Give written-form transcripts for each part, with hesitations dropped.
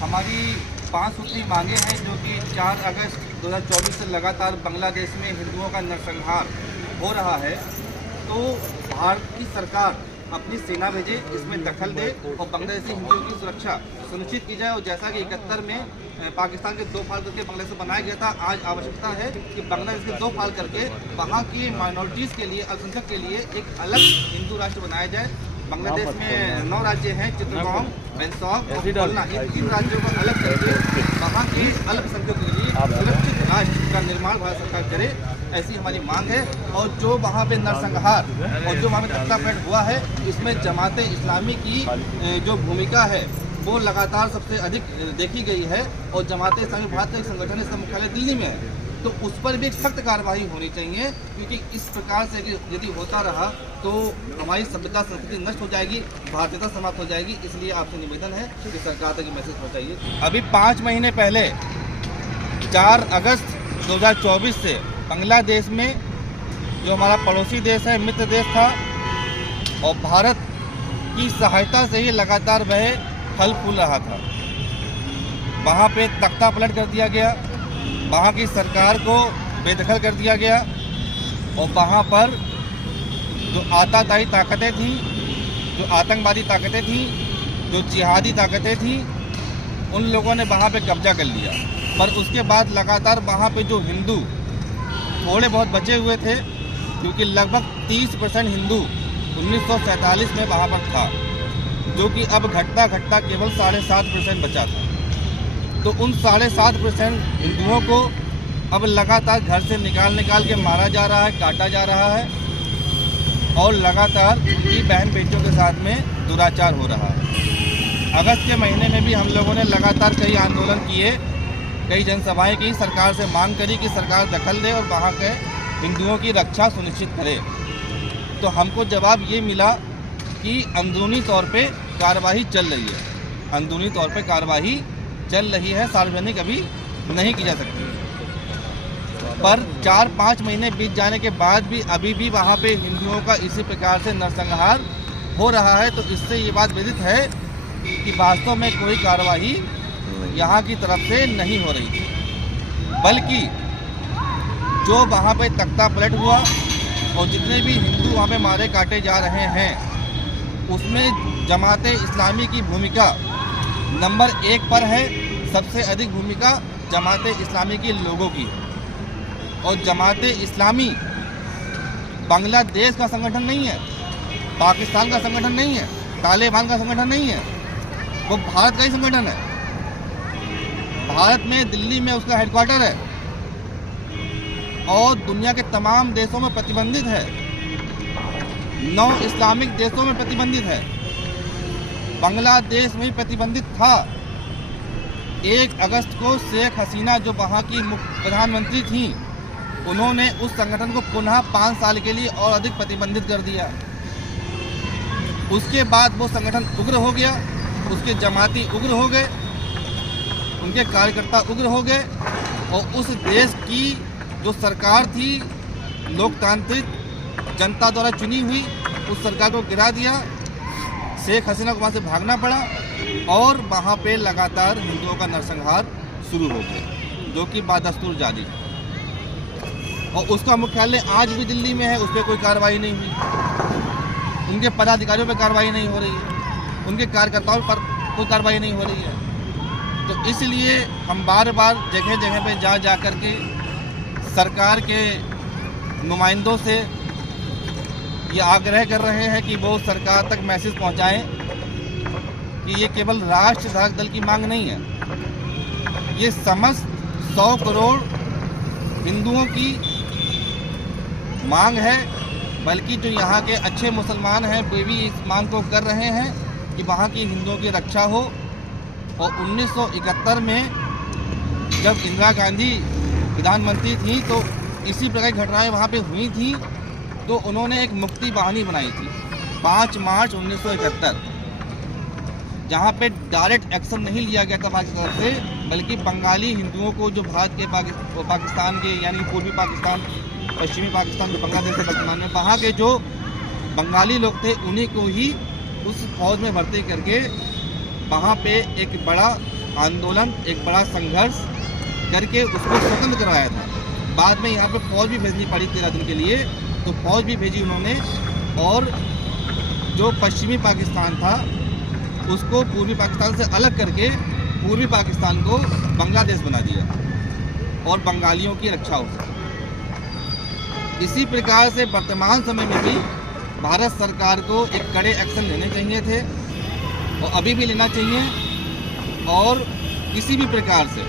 हमारी 5 सूत्री मांगे हैं जो कि 4 अगस्त 2024 से लगातार बांग्लादेश में हिंदुओं का नरसंहार हो रहा है। तो भारत की सरकार अपनी सेना भेजे, इसमें दखल दे और बांग्लादेशी हिंदुओं की सुरक्षा सुनिश्चित की जाए। और जैसा कि 71 में पाकिस्तान के 2 फाल करके बांग्लादेश को बनाया गया था, आज आवश्यकता है कि बांग्लादेश के 2 फाल करके वहाँ की माइनॉरिटीज़ के लिए, अल्पसंख्यक के लिए एक अलग हिंदू राष्ट्र बनाया जाए। बांग्लादेश में 9 राज्य हैं, चित्तगोंग, बेंसौर और खुलना, इन 3 राज्यों को अलग करके वहाँ के अल्पसंख्यकों के लिए सुरक्षित राष्ट्र का निर्माण भारत सरकार करे, ऐसी हमारी मांग है। और जो वहाँ पे नरसंहार और जो वहाँ पे तख्तापलट हुआ है, इसमें जमात इस्लामी की जो भूमिका है वो लगातार सबसे अधिक देखी गई है। और जमात इस्लामी भारत का एक संगठन है, इसका मुख्यालय दिल्ली में है, तो उस पर भी एक सख्त कार्रवाई होनी चाहिए, क्योंकि इस प्रकार से यदि होता रहा तो हमारी सभ्यता संस्कृति नष्ट हो जाएगी, भारतीयता समाप्त हो जाएगी। इसलिए आपसे निवेदन है कि सरकार तक ये मैसेज पहुँचाइए। अभी 5 महीने पहले 4 अगस्त 2024 से बांग्लादेश में जो हमारा पड़ोसी देश है, मित्र देश था, और भारत की सहायता से ही लगातार वह फल फूल रहा था। वहाँ पे तख्ता पलट कर दिया गया, वहाँ की सरकार को बेदखल कर दिया गया, और वहाँ पर जो आताताई ताकतें थीं, जो आतंकवादी ताकतें थीं, जो जिहादी ताकतें थीं, उन लोगों ने वहाँ पे कब्जा कर लिया। पर उसके बाद लगातार वहाँ पे जो हिंदू थोड़े बहुत बचे हुए थे, क्योंकि लगभग 30% हिंदू 1947 में वहाँ पर था, जो कि अब घटता घटता केवल 7.5% बचा था। तो उन 7.5% हिंदुओं को अब लगातार घर से निकाल के मारा जा रहा है, काटा जा रहा है, और लगातार उनकी बहन बेटियों के साथ में दुराचार हो रहा है। अगस्त के महीने में भी हम लोगों ने लगातार कई आंदोलन किए, कई जनसभाएं की, सरकार से मांग करी कि सरकार दखल दे और वहाँ के हिंदुओं की रक्षा सुनिश्चित करे। तो हमको जवाब ये मिला कि अंदरूनी तौर पे कार्रवाई चल रही है, अंदरूनी तौर पे कार्रवाई चल रही है, सार्वजनिक अभी नहीं की जा सकती। पर 4-5 महीने बीत जाने के बाद भी अभी भी वहाँ पे हिंदुओं का इसी प्रकार से नरसंहार हो रहा है। तो इससे ये बात विदित है कि वास्तव में कोई कार्रवाई यहाँ की तरफ से नहीं हो रही थी, बल्कि जो वहाँ पे तख्ता पलट हुआ और जितने भी हिंदू वहाँ पे मारे काटे जा रहे हैं, उसमें जमात इस्लामी की भूमिका नंबर 1 पर है। सबसे अधिक भूमिका जमात इस्लामी के लोगों की है। और जमात इस्लामी बांग्लादेश का संगठन नहीं है, पाकिस्तान का संगठन नहीं है, तालिबान का संगठन नहीं है, वो भारत का ही संगठन है। भारत में दिल्ली में उसका हेडक्वार्टर है और दुनिया के तमाम देशों में प्रतिबंधित है, 9 इस्लामिक देशों में प्रतिबंधित है, बांग्लादेश में ही प्रतिबंधित था। 1 अगस्त को शेख हसीना जो वहाँ की प्रधानमंत्री थी, उन्होंने उस संगठन को पुनः 5 साल के लिए और अधिक प्रतिबंधित कर दिया। उसके बाद वो संगठन उग्र हो गया, उसके जमाती उग्र हो गए, उनके कार्यकर्ता उग्र हो गए, और उस देश की जो सरकार थी लोकतांत्रिक जनता द्वारा चुनी हुई, उस सरकार को गिरा दिया। शेख हसीना को वहाँ से भागना पड़ा और वहाँ पे लगातार हिंदुओं का नरसंहार शुरू हो गया, जो कि बादस्तूर जारी है। और उसका मुख्यालय आज भी दिल्ली में है, उस पर कोई कार्रवाई नहीं हुई, उनके पदाधिकारियों पर कार्रवाई नहीं हो रही है, उनके कार्यकर्ताओं पर कोई कार्रवाई नहीं हो रही है। तो इसलिए हम बार बार जगह जगह पे जा कर के सरकार के नुमाइंदों से ये आग्रह कर रहे हैं कि वो सरकार तक मैसेज पहुंचाएं कि ये केवल राष्ट्र धारक दल की मांग नहीं है, ये समस्त 100 करोड़ हिंदुओं की मांग है। बल्कि जो यहाँ के अच्छे मुसलमान हैं वे भी इस मांग को कर रहे हैं कि वहाँ की हिंदुओं की रक्षा हो। और 1971 में जब इंदिरा गांधी प्रधानमंत्री थी तो इसी प्रकार की घटनाएं वहाँ पे हुई थी, तो उन्होंने एक मुक्ति वाहिनी बनाई थी 5 मार्च 1971, जहाँ पे डायरेक्ट एक्शन नहीं लिया गया था पाकिस्तान तरफ से, बल्कि बंगाली हिंदुओं को जो भारत के पाकिस्तान के यानी पूर्वी पाकिस्तान, पश्चिमी पाकिस्तान जो बांग्लादेश है वर्तमान में, वहाँ के जो बंगाली लोग थे उन्हीं को ही उस फौज में भर्ती करके वहाँ पे एक बड़ा आंदोलन, एक बड़ा संघर्ष करके उसको स्वतंत्र कराया था। बाद में यहाँ पे फौज भी भेजनी पड़ी 13 दिन के लिए, तो फौज भी भेजी उन्होंने, और जो पश्चिमी पाकिस्तान था उसको पूर्वी पाकिस्तान से अलग करके पूर्वी पाकिस्तान को बांग्लादेश बना दिया और बंगालियों की रक्षा हो सके। इसी प्रकार से वर्तमान समय में भी भारत सरकार को एक कड़े एक्शन लेने चाहिए थे और अभी भी लेना चाहिए, और किसी भी प्रकार से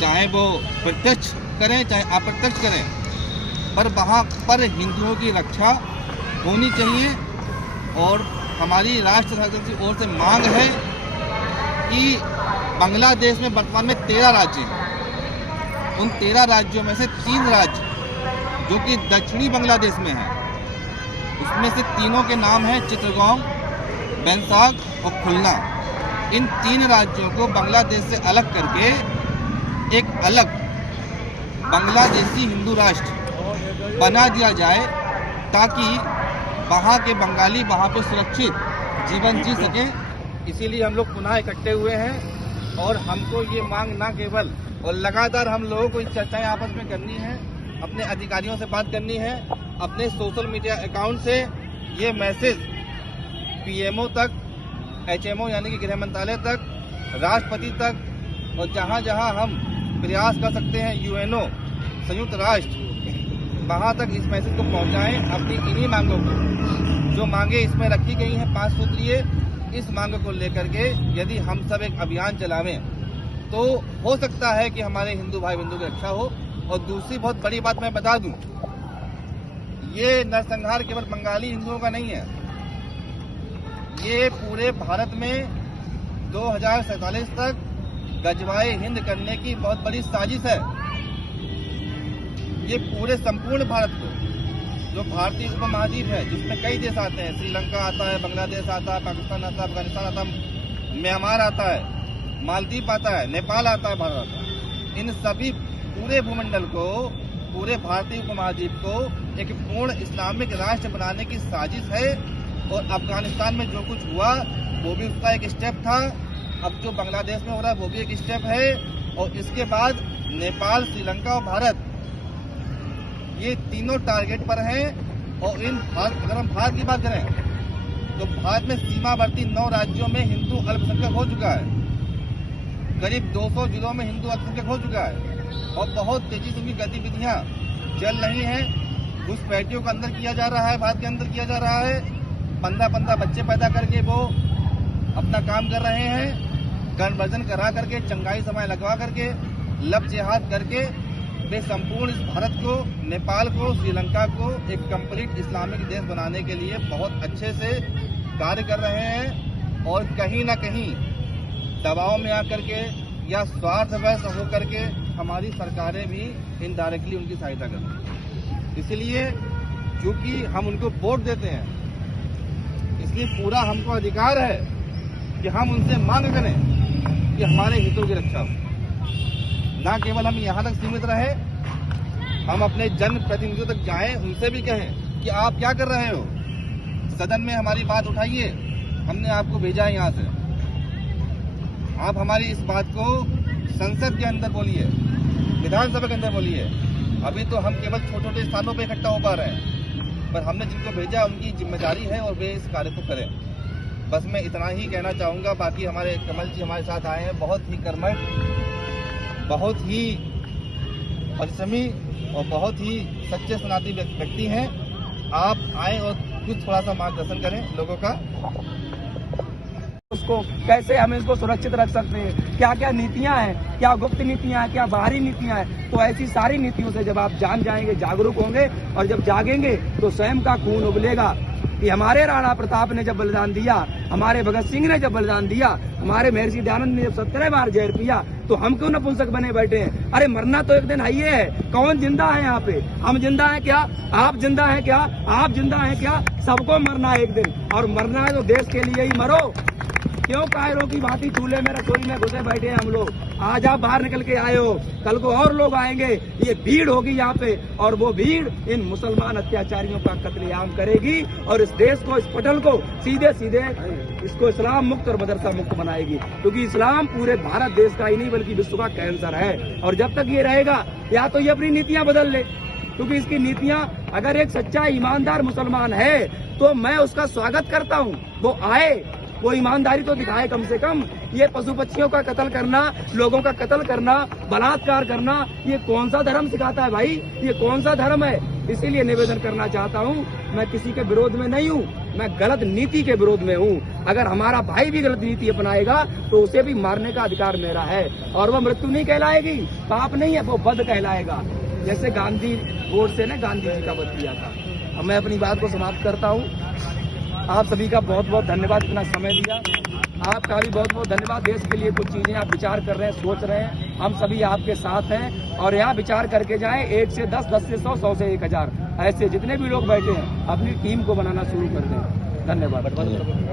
चाहे वो प्रत्यक्ष करें चाहे अप्रत्यक्ष करें, पर वहाँ पर हिंदुओं की रक्षा होनी चाहिए। और हमारी राष्ट्र सरकार की ओर से मांग है कि बांग्लादेश में वर्तमान में 13 राज्य हैं, उन 13 राज्यों में से 3 राज्य जो कि दक्षिणी बांग्लादेश में हैं, उसमें से तीनों के नाम हैं चित्रगांव, बैंसाग और खुलना। इन 3 राज्यों को बांग्लादेश से अलग करके एक अलग बांग्लादेशी हिंदू राष्ट्र बना दिया जाए, ताकि वहाँ के बंगाली वहाँ पे सुरक्षित जीवन जी सकें। इसीलिए हम लोग पुनः इकट्ठे हुए हैं, और हमको ये मांग ना केवल और लगातार हम लोगों को चर्चाएं आपस में करनी है, अपने अधिकारियों से बात करनी है, अपने सोशल मीडिया अकाउंट से ये मैसेज पीएमओ तक, एचएमओ यानी कि गृह मंत्रालय तक, राष्ट्रपति तक, और जहाँ जहाँ हम प्रयास कर सकते हैं यूएनओ, संयुक्त राष्ट्र, वहाँ तक इस मैसेज को पहुँचाएं। अपनी इन्हीं मांगों को, जो मांगे इसमें रखी गई हैं 5 सूत्रीय, इस मांग को लेकर के यदि हम सब एक अभियान चलावें तो हो सकता है कि हमारे हिंदू भाई बंधु की रक्षा हो। और दूसरी बहुत बड़ी बात मैं बता दूं, ये नरसंहार केवल बंगाली हिंदुओं का नहीं है, ये पूरे भारत में 2047 तक गजवाए हिंद करने की बहुत बड़ी साजिश है। ये पूरे संपूर्ण भारत को, जो भारतीय उपमहाद्वीप है जिसमें कई देश आते हैं, श्रीलंका आता है, बांग्लादेश आता है, पाकिस्तान आता है, अफगानिस्तान आता है, म्यांमार आता है, मालदीव आता है, नेपाल आता है, भारत आता है, इन सभी पूरे भूमंडल को, पूरे भारतीय उपमहाद्वीप को एक पूर्ण इस्लामिक राष्ट्र बनाने की साजिश है। और अफगानिस्तान में जो कुछ हुआ वो भी उसका एक स्टेप था, अब जो बांग्लादेश में हो रहा है वो भी एक स्टेप है, और इसके बाद नेपाल, श्रीलंका और भारत, ये तीनों टारगेट पर हैं। और अगर हम भारत की बात करें तो भारत में सीमावर्ती 9 राज्यों में हिंदू अल्पसंख्यक हो चुका है, करीब 200 जिलों में हिंदू अल्पसंख्यक हो चुका है, और बहुत तेजी से उनकी गतिविधियां चल रही हैं। घुसपैठियों को अंदर किया जा रहा है, भारत के अंदर किया जा रहा है, 15 बच्चे पैदा करके वो अपना काम कर रहे हैं, कन्वर्जन करा करके, चंगाई समय लगवा करके, लव जिहाद करके वे संपूर्ण इस भारत को, नेपाल को, श्रीलंका को एक कंप्लीट इस्लामिक देश बनाने के लिए बहुत अच्छे से कार्य कर रहे हैं। और कहीं ना कहीं दबाव में आकर के या स्वार्थवश होकर के हमारी सरकारें भी इनडायरेक्टली उनकी सहायता करती हैं। इसलिए चूंकि हम उनको वोट देते हैं, इसलिए पूरा हमको अधिकार है कि हम उनसे मांग करें कि हमारे हितों की रक्षा हो। ना केवल हम यहाँ तक सीमित रहे, हम अपने जन प्रतिनिधियों तक जाएं, उनसे भी कहें कि आप क्या कर रहे हो, सदन में हमारी बात उठाइए, हमने आपको भेजा है यहाँ से, आप हमारी इस बात को संसद के अंदर बोलिए, विधानसभा के अंदर बोलिए। अभी तो हम केवल छोटे छोटे स्थानों पर इकट्ठा हो पा रहे हैं, पर हमने जिनको भेजा उनकी जिम्मेदारी है और वे इस कार्य को करें। बस मैं इतना ही कहना चाहूँगा। बाकी हमारे कमल जी हमारे साथ आए हैं, बहुत ही कर्मठ, बहुत ही परिश्रमी और बहुत ही सच्चे सनातनी व्यक्ति हैं। आप आए और कुछ थोड़ा सा मार्गदर्शन करें लोगों का, उसको कैसे हम इसको सुरक्षित रख सकते हैं, क्या क्या नीतियां हैं, क्या गुप्त नीतियां हैं, क्या बाहरी नीतियां हैं। तो ऐसी सारी नीतियों से जब आप जान जाएंगे, जागरूक होंगे, और जब जागेंगे तो स्वयं का खून उबलेगा कि हमारे राणा प्रताप ने जब बलिदान दिया, हमारे भगत सिंह ने जब बलिदान दिया, हमारे महर्षि दयानंद ने जब 17 बार जहर पिया, तो हम क्यों नपुंसक बने बैठे हैं। अरे मरना तो एक दिन है ही है। कौन जिंदा है यहाँ पे? हम जिंदा है क्या? आप जिंदा है क्या? आप जिंदा है क्या? सबको मरना है एक दिन, और मरना है तो देश के लिए ही मरो। क्यों कायरों की भांति चूल्हे में रसोई में घुसे बैठे हैं हम लोग? आज आप बाहर निकल के आए हो, कल को और लोग आएंगे, ये भीड़ होगी यहाँ पे, और वो भीड़ इन मुसलमान अत्याचारियों का कत्लेआम करेगी और इस देश को, इस पटल को सीधे सीधे इसको इस्लाम मुक्त और मदरसा मुक्त बनाएगी, क्योंकि इस्लाम पूरे भारत देश का ही नहीं बल्कि विश्व का कैंसर है। और जब तक ये रहेगा, या तो ये अपनी नीतियां बदल ले, क्योंकि इसकी नीतियां, अगर एक सच्चा ईमानदार मुसलमान है तो मैं उसका स्वागत करता हूं, वो आए, वो ईमानदारी तो दिखाए कम से कम। ये पशु पक्षियों का कत्ल करना, लोगों का कत्ल करना, बलात्कार करना, ये कौन सा धर्म सिखाता है भाई? ये कौन सा धर्म है? इसीलिए निवेदन करना चाहता हूँ, मैं किसी के विरोध में नहीं हूँ, मैं गलत नीति के विरोध में हूँ। अगर हमारा भाई भी गलत नीति अपनाएगा तो उसे भी मारने का अधिकार मेरा है, और वह मृत्यु नहीं कहलाएगी, पाप नहीं है, वो वध कहलाएगा। जैसे गांधी गोड से ने गांधी जी का वध किया था। अब मैं अपनी बात को समाप्त करता हूँ। आप सभी का बहुत बहुत धन्यवाद, इतना समय दिया। आपका भी बहुत बहुत धन्यवाद। देश के लिए कुछ चीजें आप विचार कर रहे हैं, सोच रहे हैं, हम सभी आपके साथ हैं। और यहाँ विचार करके जाएं, 1 से 10, 10 से 100, 100 से 1000, ऐसे जितने भी लोग बैठे हैं अपनी टीम को बनाना शुरू कर दें। धन्यवाद।